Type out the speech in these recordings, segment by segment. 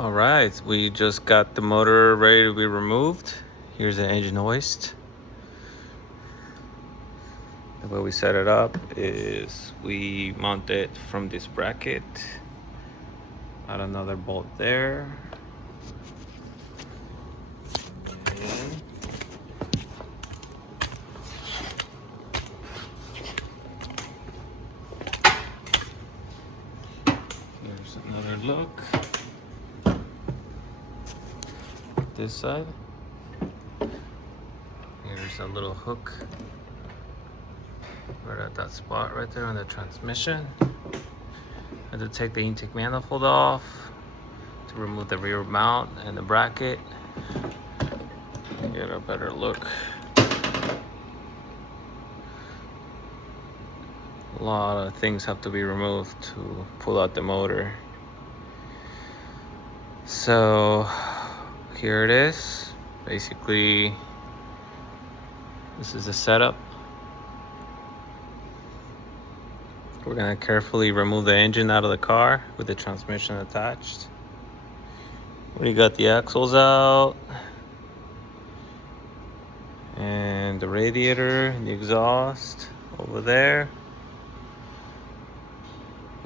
All right, we just got the motor ready to be removed. Here's the engine hoist. The way we set it up is we mount it from this bracket. Add another bolt there. Okay. Here's another look. This side. Here's a little hook right at that spot right there on the transmission. I had to take the intake manifold off to remove the rear mount and the bracket. Get a better look. A lot of things have to be removed to pull out the motor. So here it is. Basically, this is the setup. We're gonna carefully remove the engine out of the car with the transmission attached. We got the axles out and the radiator, the exhaust over there.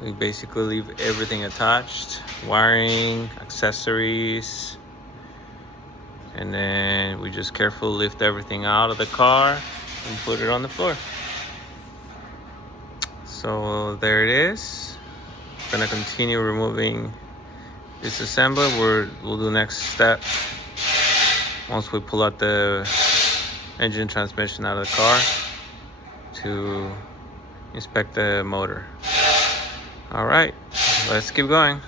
We basically leave everything attached, wiring, accessories, and then we just carefully lift everything out of the car and put it on the floor. So there it is. We're gonna continue removing this assembly. We'll do next step once we pull out the engine transmission out of the car to inspect the motor. All right, let's keep going.